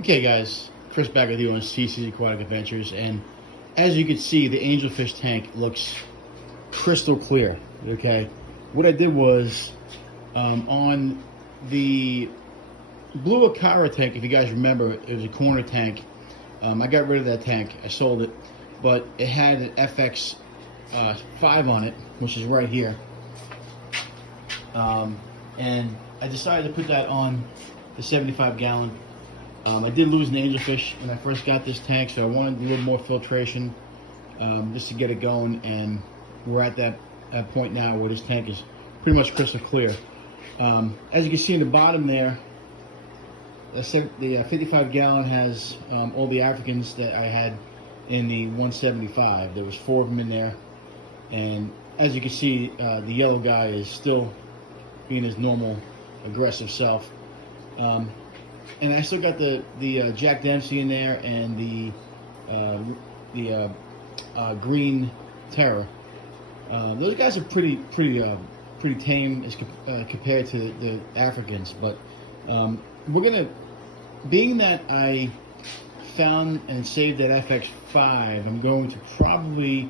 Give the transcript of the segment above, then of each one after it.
Okay, guys, Chris back with you on CC's Aquatic Adventures, and as you can see, the angelfish tank looks crystal clear. Okay, what I did was on the blue Akara tank, if you guys remember, it was a corner tank. I got rid of that tank, I sold it, but it had an FX 5 on it, which is right here, and I decided to put that on the 75-gallon. I did lose an angelfish when I first got this tank, so I wanted a little more filtration just to get it going, and we're at that point now where this tank is pretty much crystal clear. As you can see in the bottom there, the 55-gallon has all the Africans that I had in the 175. There was 4 of them in there, and as you can see, the yellow guy is still being his normal aggressive self. And I still got the Jack Dempsey in there and the green terror. Those guys are pretty tame as compared to the Africans. But we're gonna, being that I found and saved that FX5, I'm going to probably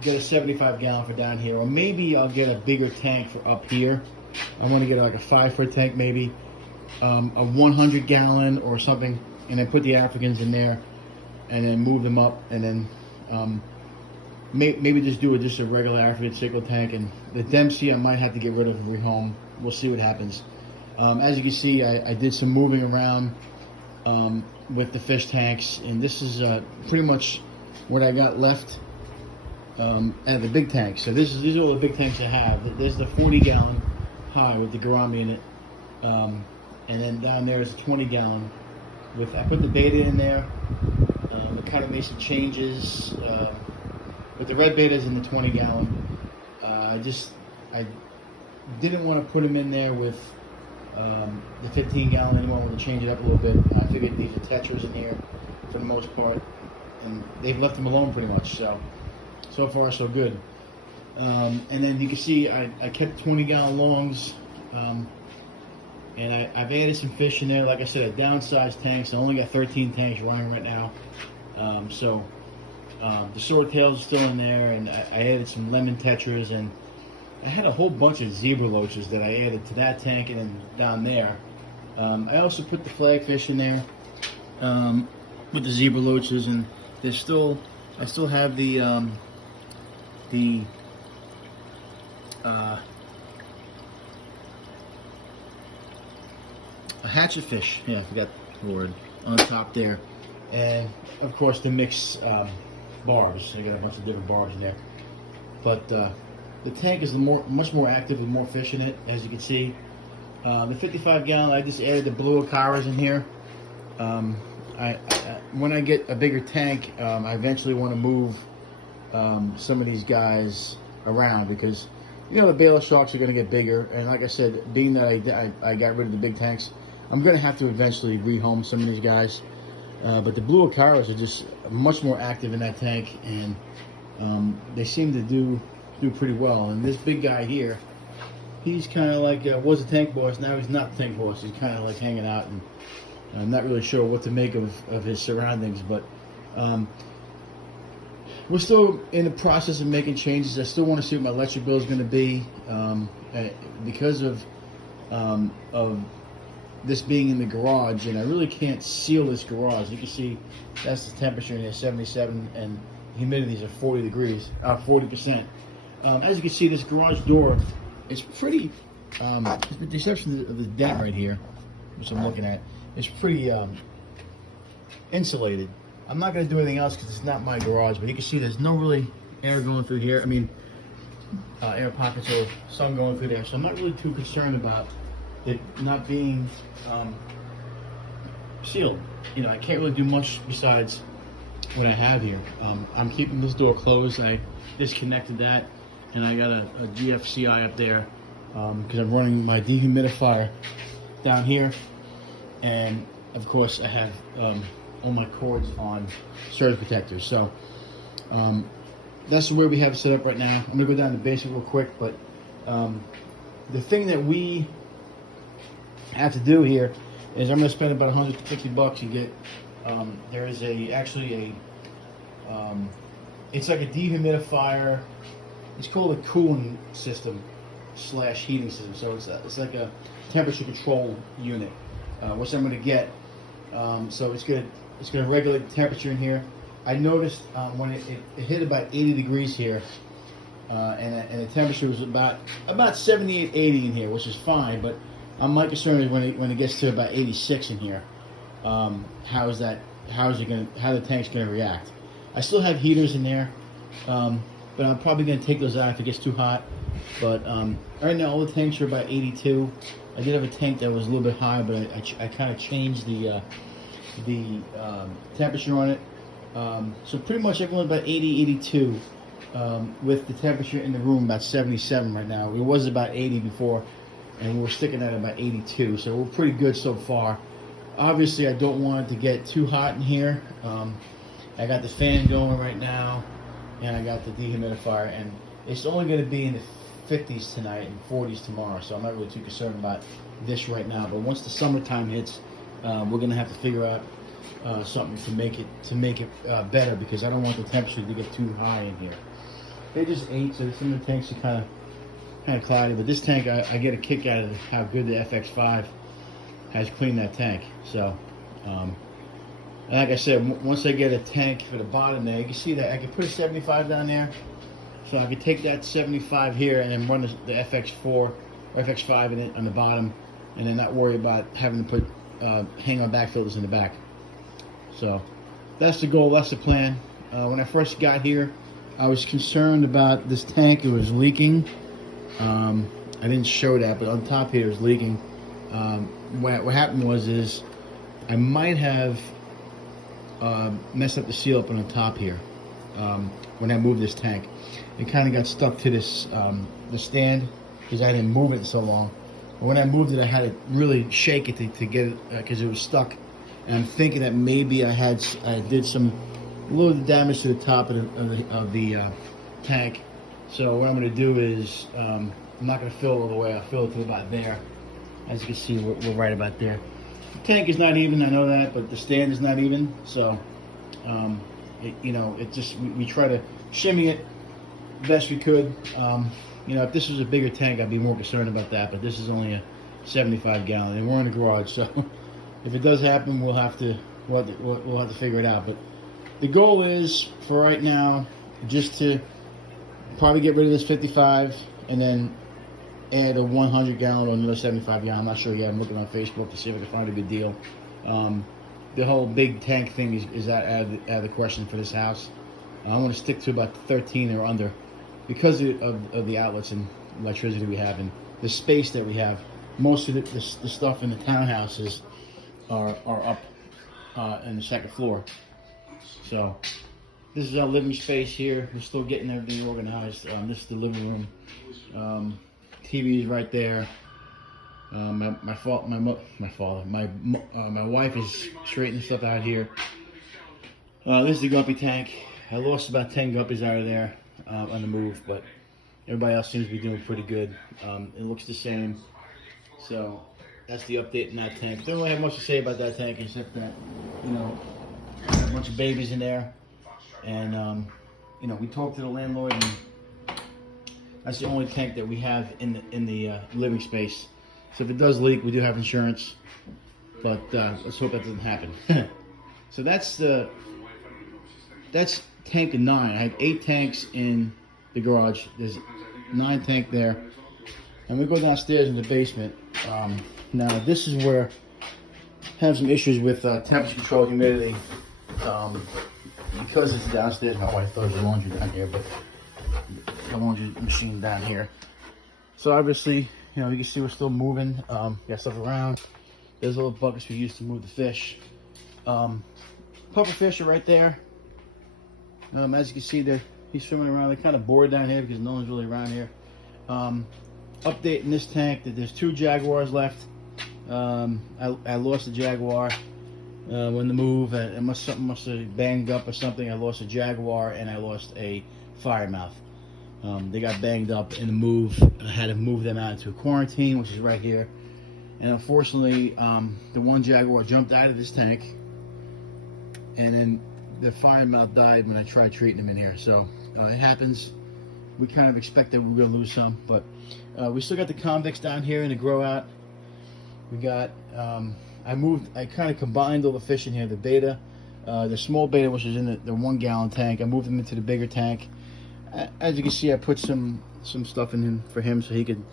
get a 75-gallon for down here, or maybe I'll get a bigger tank for up here. I want to get like a 5-foot tank, maybe. A 100-gallon or something, and then put the Africans in there, and then move them up, and then maybe just do just a regular African cichlid tank. And the Dempsey I might have to get rid of and rehome. We'll see what happens. As you can see, I did some moving around with the fish tanks, and this is pretty much what I got left at the big tank. So these are all the big tanks I have. There's the 40-gallon high with the gourami in it. And then down there is a 20-gallon with, I put the beta in there. I kind of made some changes with the red betas in the 20-gallon. I didn't want to put them in there with the 15-gallon anymore. I want to change it up a little bit. I figured these are tetras in here for the most part, and they've left them alone pretty much. So far so good. And then you can see I kept 20-gallon longs. And I've added some fish in there. Like I said, a downsized tank, so I only got 13 tanks running right now. The swordtails are still in there, and I added some lemon tetras, and I had a whole bunch of zebra loaches that I added to that tank and then down there. I also put the flagfish in there with the zebra loaches, and I still have the a hatchet fish, yeah, I forgot the word, on top there, and of course the mixed barbs. I got a bunch of different barbs in there, but the tank is much more active with more fish in it, as you can see. The 55-gallon, I just added the blue Akaras in here. When I get a bigger tank, I eventually want to move some of these guys around, because you know the Baylor sharks are going to get bigger, and like I said, being that I got rid of the big tanks, I'm going to have to eventually rehome some of these guys. But the blue Akaras are just much more active in that tank, and they seem to do pretty well. And this big guy here, he's kind of like was a tank boss. Now he's not the tank boss. He's kind of like hanging out, and I'm not really sure what to make of his surroundings. But we're still in the process of making changes. I still want to see what my electric bill is going to be because of this being in the garage, and I really can't seal this garage. You can see that's the temperature in here, 77, and humidities are 40%. As you can see, this garage door is pretty, with the exception of the dent right here, which I'm looking at, it's pretty insulated. I'm not going to do anything else because it's not my garage, but you can see there's no really air going through here. I mean, air pockets or sun going through there, so I'm not really too concerned about it not being sealed. You know, I can't really do much besides what I have here. I'm keeping this door closed. I disconnected that, and I got a GFCI up there because I'm running my dehumidifier down here, and of course I have all my cords on surge protectors. So that's where we have it set up right now. I'm gonna go down to basic real quick, but the thing that we have to do here is I'm going to spend about $150 and get. There is it's like a dehumidifier. It's called a cooling system / heating system. So it's like a temperature control unit, which I'm going to get. So it's going to regulate the temperature in here. I noticed when it hit about 80 degrees here, and the temperature was about 78, 80 in here, which is fine. But my concern is when it gets to about 86 in here, how the tank's going to react. I still have heaters in there, but I'm probably going to take those out if it gets too hot. But right now all the tanks are about 82. I did have a tank that was a little bit high, but I kind of changed the temperature on it. So pretty much everyone's about 80, 82, with the temperature in the room about 77 right now. It was about 80 before, and we're sticking at about 82, so we're pretty good so far. Obviously, I don't want it to get too hot in here. I got the fan going right now, and I got the dehumidifier, and it's only going to be in the 50s tonight and 40s tomorrow, so I'm not really too concerned about this right now. But once the summertime hits, we're going to have to figure out something to make it better, because I don't want the temperature to get too high in here. They just ate, so some of the tanks are kind of cloudy, but this tank I get a kick out of how good the FX5 has cleaned that tank. So, and like I said, once I get a tank for the bottom there, you can see that I can put a 75 down there. So I can take that 75 here and then run the FX4 or FX5 in it on the bottom, and then not worry about having to put hang on back filters in the back. So that's the goal, that's the plan. When I first got here, I was concerned about this tank. It was leaking. I didn't show that, but on top here it was leaking. What happened was I might have messed up the seal up on the top here when I moved this tank. It kind of got stuck to this the stand because I didn't move it in so long. But when I moved it, I had to really shake it to get it because it was stuck. And I'm thinking that maybe I did some little damage to the top of the tank. So what I'm going to do is I'm not going to fill it all the way. I'll fill it to about there. As you can see, we're right about there. The tank is not even, I know that, but the stand is not even. So, we try to shimmy it best we could. If this was a bigger tank, I'd be more concerned about that. But this is only a 75 gallon, and we're in the garage, so if it does happen, we'll have to figure it out. But the goal is for right now just to probably get rid of this 55 and then add a 100 gallon or another 75 gallon. I'm not sure yet. I'm looking on Facebook to see if I can find a good deal. The whole big tank thing is out of the question for this house. I want to stick to about 13 or under because of the outlets and electricity we have and the space that we have. Most of the stuff in the townhouses are up in the second floor. So this is our living space here. We're still getting everything organized. This is the living room. TV is right there. My wife is straightening stuff out here. This is the guppy tank. I lost about 10 guppies out of there on the move, but everybody else seems to be doing pretty good. It looks the same. So that's the update in that tank. Don't really have much to say about that tank except that, a bunch of babies in there. And, we talked to the landlord, and that's the only tank that we have in the living space. So if it does leak, we do have insurance, but let's hope that doesn't happen. So that's tank 9. I have 8 tanks in the garage. There's 9 tank there, and we go downstairs in the basement. Now this is where I have some issues with temperature control, humidity, because it's downstairs. My wife throws the laundry down here, but the laundry machine down here. So obviously, you can see we're still moving. Got stuff around. There's little buckets we use to move the fish. Puffer fish are right there. As you can see, he's swimming around. They're kind of bored down here because no one's really around here. Update in this tank that there's 2 jaguars left. I lost a jaguar when the move. Something must have banged up or something. I lost a jaguar and I lost a firemouth. They got banged up in the move. I had to move them out into a quarantine, which is right here. And unfortunately, the one jaguar jumped out of this tank, and then the fire mouth died when I tried treating him in here. So it happens. We kind of expected we were gonna lose some, but we still got the convicts down here in the grow out. We got, I kind of combined all the fish in here, the beta, the small beta, which is in the 1 gallon tank. I moved them into the bigger tank. As you can see, I put some stuff in him for him so he could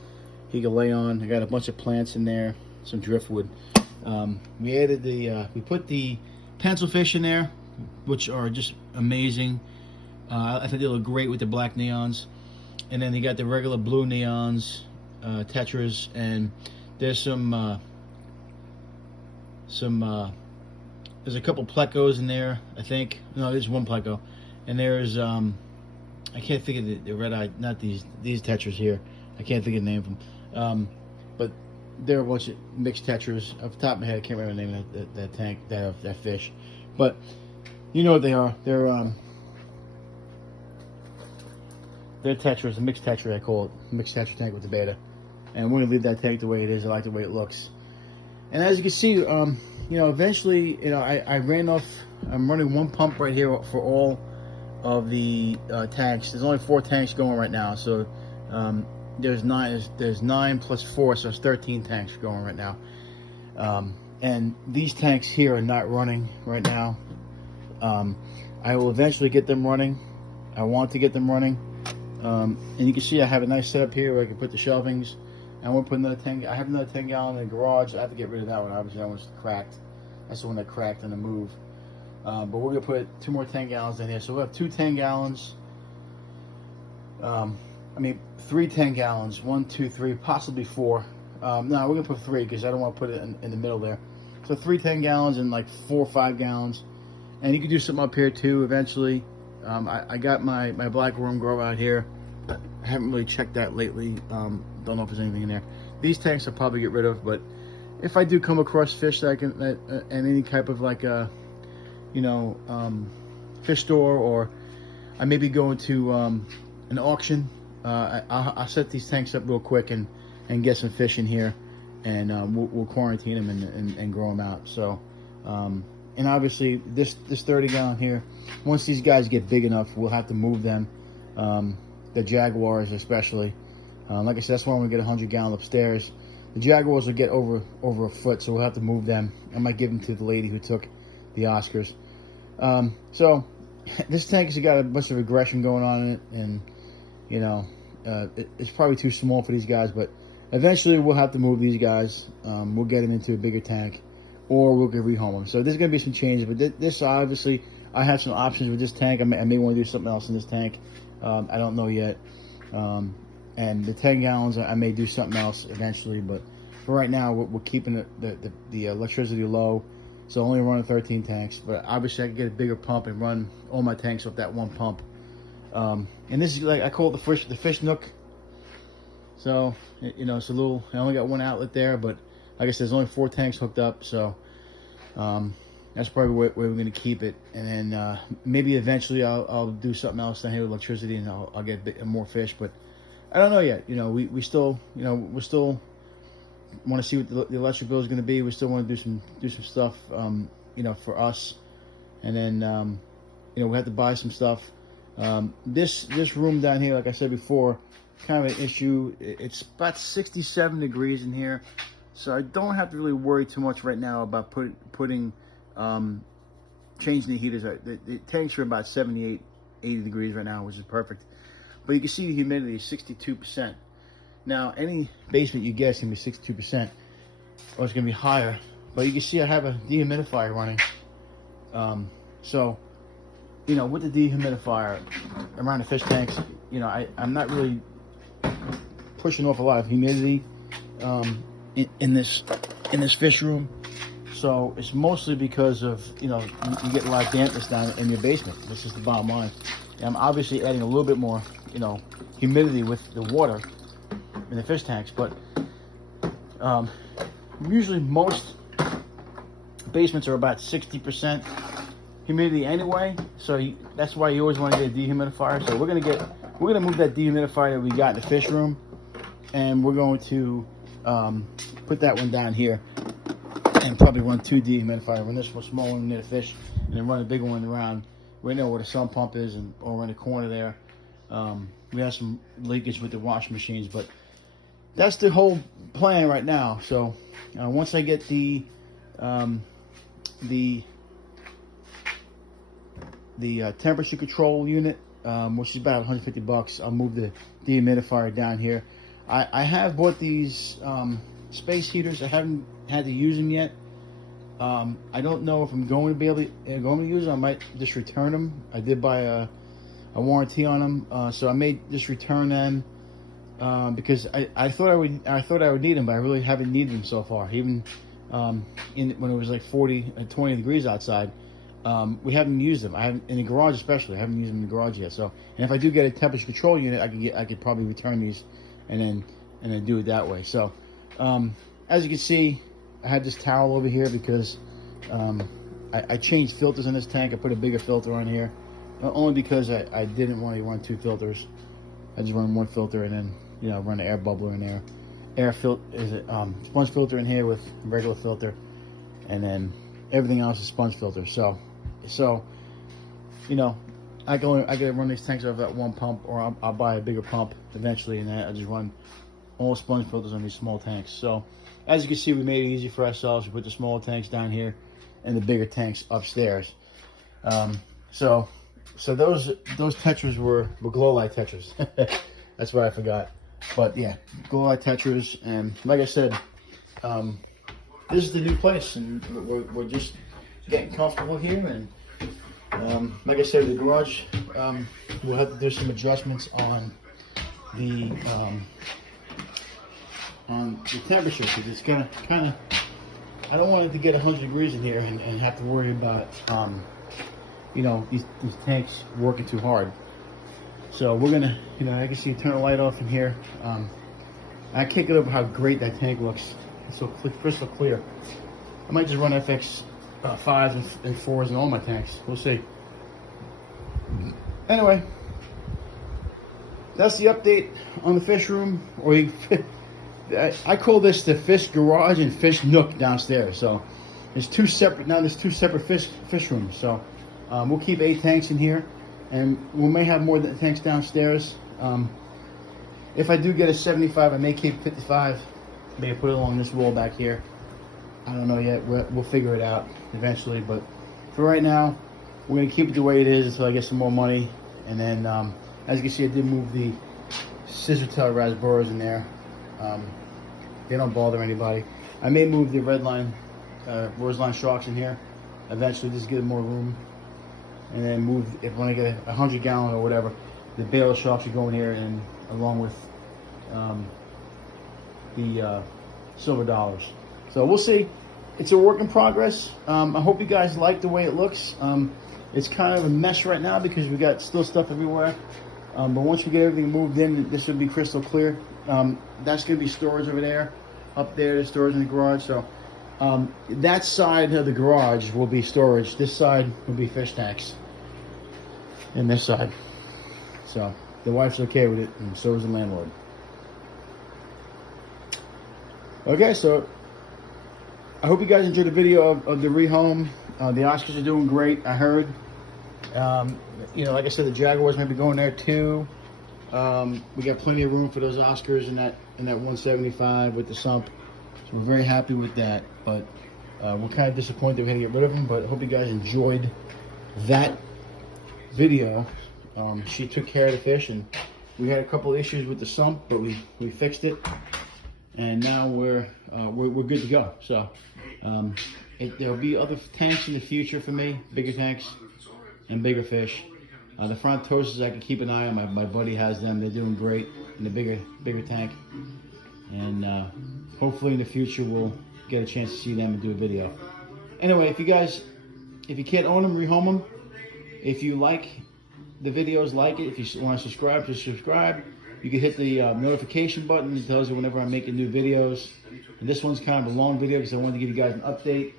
lay on. I got a bunch of plants in there, some driftwood. We added we put the pencil fish in there, which are just amazing. I think they look great with the black neons. And then you got the regular blue neons, tetras, and there's there's a couple plecos in there, I think. No, there's one pleco. And there's I can't think of the red eye, not these tetras here. I can't think of the name of them. But there are a bunch of mixed tetras. Off the top of my head, I can't remember the name of that tank, that fish. But you know what they are. They're tetras, a mixed tetra, I call it. Mixed tetra tank with the beta. And we're gonna leave that tank the way it is. I like the way it looks. And as you can see, eventually, I ran off. I'm running 1 pump right here for all of the tanks. There's only 4 tanks going right now, so there's 9 plus 4, so it's 13 tanks going right now. And these tanks here are not running right now. I will eventually get them running. I want to get them running. And you can see I have a nice setup here where I can put the shelvings. And we'll put another 10. I have another 10 gallon in the garage. I have to get rid of that one. Obviously, that one's cracked. That's the one that cracked on the move. But we're gonna put 2 more 10 gallons in here. So we'll have 2 10 gallons. 3 10 gallons. 1, 2, 3, possibly 4. No, we're gonna put 3 because I don't want to put it in the middle there. So 3 10 gallons and like 4 or 5 gallons. And you can do something up here too eventually. I got my black worm grow out here. I haven't really checked that lately. Don't know if there's anything in there. These tanks I'll probably get rid of, but if I do come across fish that I can, and any type of like a, fish store, or I may be going to an auction, I'll set these tanks up real quick and get some fish in here, and we'll quarantine them and grow them out. So, and obviously this 30 gallon here, once these guys get big enough, we'll have to move them. The jaguars especially. Like I said, that's why I'm gonna get 100 gallon upstairs. The jaguars will get over a foot, so we'll have to move them. I might give them to the lady who took the Oscars. So this tank has got a bunch of aggression going on in it, and it's probably too small for these guys, but eventually we'll have to move these guys. We'll get them into a bigger tank, or we'll get rehome them. So there's gonna be some changes, but this obviously I have some options with this tank. I may want to do something else in this tank. I don't know yet. And the 10 gallons, I may do something else eventually, but for right now, we're keeping the electricity low, so only running 13 tanks. But obviously, I can get a bigger pump and run all my tanks off that 1 pump. And this is like I call it the fish nook. So it's a little. I only got 1 outlet there, but like I said, there's only 4 tanks hooked up, so that's probably where we're going to keep it. And then maybe eventually I'll do something else down here with electricity, and I'll get more fish, but I don't know yet. We still, we still want to see what the electric bill is going to be. We still want to do some stuff, for us. And then, we have to buy some stuff. This room down here, like I said before, kind of an issue. It's about 67 degrees in here, so I don't have to really worry too much right now about putting changing the heaters. The tanks are about 78, 80 degrees right now, which is perfect. But you can see the humidity is 62%. Now, any basement you get is going to be 62%, or it's going to be higher. But you can see I have a dehumidifier running. So, with the dehumidifier around the fish tanks, I'm not really pushing off a lot of humidity in this fish room. So it's mostly because of, you get a lot of dampness down in your basement. This is the bottom line. And I'm obviously adding a little bit more, humidity with the water in the fish tanks, but usually most basements are about 60% humidity anyway. So that's why you always want to get a dehumidifier. So we're gonna move that dehumidifier that we got in the fish room, and we're going to put that one down here and probably run 2 dehumidifier. Run this one small one near the fish, and then run the big one around right now where the sump pump is, and over in the corner there. We have some leakage with the washing machines, but that's the whole plan right now. So once I get the temperature control unit, which is about $150, I'll move the dehumidifier down here. I have bought these space heaters. I haven't had to use them yet. I don't know if I'm going to be able to use them. I might just return them. I did buy a warranty on them, so I may just return them because I thought I would need them, but I really haven't needed them so far. Even when it was like 20 degrees outside, we haven't used them. I haven't in the garage, especially. I haven't used them in the garage yet. So, and if I do get a temperature control unit, I could probably return these and then do it that way. So, as you can see, I have this towel over here because I changed filters in this tank. I put a bigger filter on here, only because I didn't want to run 2 filters. I just run 1 filter and then run an air bubbler in there. Sponge filter in here with regular filter, and then everything else is sponge filter. So I can run these tanks off that 1 pump, or I'll buy a bigger pump eventually, and then I just run all sponge filters on these small tanks. So as you can see, we made it easy for ourselves. We put the smaller tanks down here and the bigger tanks upstairs. So those tetras were glow light tetras. That's what I forgot. But yeah, glow light tetras, and like I said, this is the new place, and we're just getting comfortable here. And like I said, the garage, we'll have to do some adjustments on the temperature, because it's gonna kind of, I don't want it to get 100 degrees in here and have to worry about these tanks working too hard. So we're gonna, I can see turn the light off in here. I can't get over how great that tank looks. It's so crystal clear. I might just run FX 5s and 4s in all my tanks. We'll see. Anyway, that's the update on the fish room, or I call this the fish garage and fish nook downstairs. So there's 2 separate, now there's 2 separate fish rooms. So we'll keep 8 tanks in here, and we may have more tanks downstairs. If I do get a 75, I may keep 55. Maybe put it along this wall back here. I don't know yet. We'll figure it out eventually. But for right now, we're going to keep it the way it is until I get some more money. And then, as you can see, I did move the scissor tail raspberries in there. They don't bother anybody. I may move the red line, rose line sharks in here eventually, just give more room. And then move, when I get a 100-gallon or whatever, the baler sharks should go in here, and along with the silver dollars. So we'll see. It's a work in progress. I hope you guys like the way it looks. It's kind of a mess right now because we got still stuff everywhere. But once we get everything moved in, this will be crystal clear. That's going to be storage over there. Up there, there's storage in the garage. So that side of the garage will be storage. This side will be fish tanks. And this side. So the wife's okay with it, and so is the landlord. Okay, so I hope you guys enjoyed the video of the rehome. The Oscars are doing great, I heard. Like I said, the Jaguars may be going there too. We got plenty of room for those Oscars in that 175 with the sump. So we're very happy with that. But we're kind of disappointed we had to get rid of them. But I hope you guys enjoyed that video. She took care of the fish, and we had a couple issues with the sump, but we fixed it. And now we're good to go. So there'll be other tanks in the future for me, bigger tanks and bigger fish. The front toasters I can keep an eye on. My buddy has them. They're doing great in the bigger tank. And hopefully in the future we'll get a chance to see them and do a video. Anyway, if you can't own them, rehome them. If you like the videos, like it. If you want to subscribe, just subscribe. You can hit the notification button. It tells you whenever I'm making new videos. And this one's kind of a long video because I wanted to give you guys an update.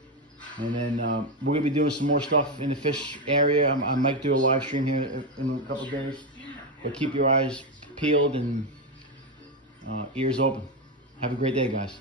And then we're going to be doing some more stuff in the fish area. I might do a live stream here in a couple of days. But keep your eyes peeled and ears open. Have a great day, guys.